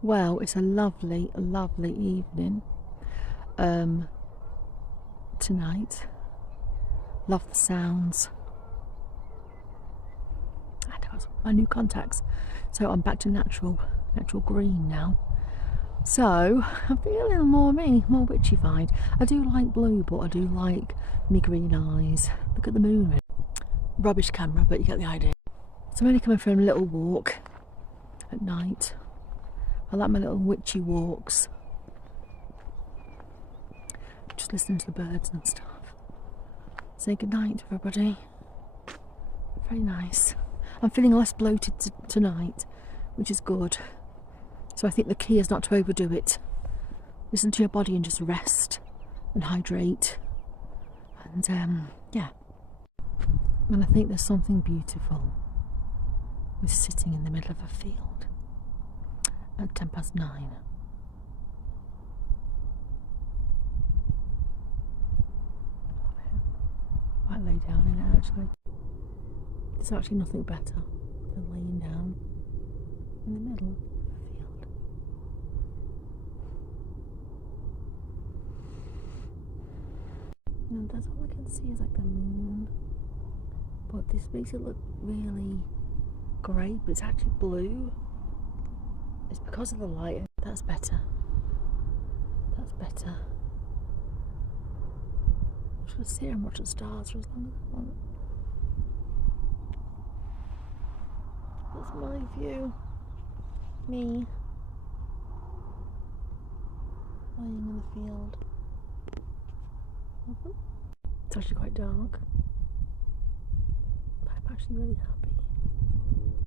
Well, it's a lovely, lovely evening tonight. Love the sounds. And I've got my new contacts, so I'm back to natural green now. So I'm feeling more me, more witchified. I do like blue, but I do like me green eyes. Look at the moon. Rubbish camera, but you get the idea. So I'm only coming for a little walk at night. I like my little witchy walks. Just listening to the birds and stuff. Say goodnight, everybody. Very nice. I'm feeling less bloated tonight, which is good. So I think the key is not to overdo it. Listen to your body and just rest and hydrate. And yeah. And I think there's something beautiful with sitting in the middle of a field at 9:10. Might lay down in it actually. There's actually nothing better than laying down in the middle of a field. And that's all I can see is like the moon. But this makes it look really grey, but it's actually blue. It's because of the light. That's better. That's better. I'm just going to sit here and watch the stars for as long as I want. That's my view. Me. Lying in the field. It's actually quite dark. But I'm actually really happy.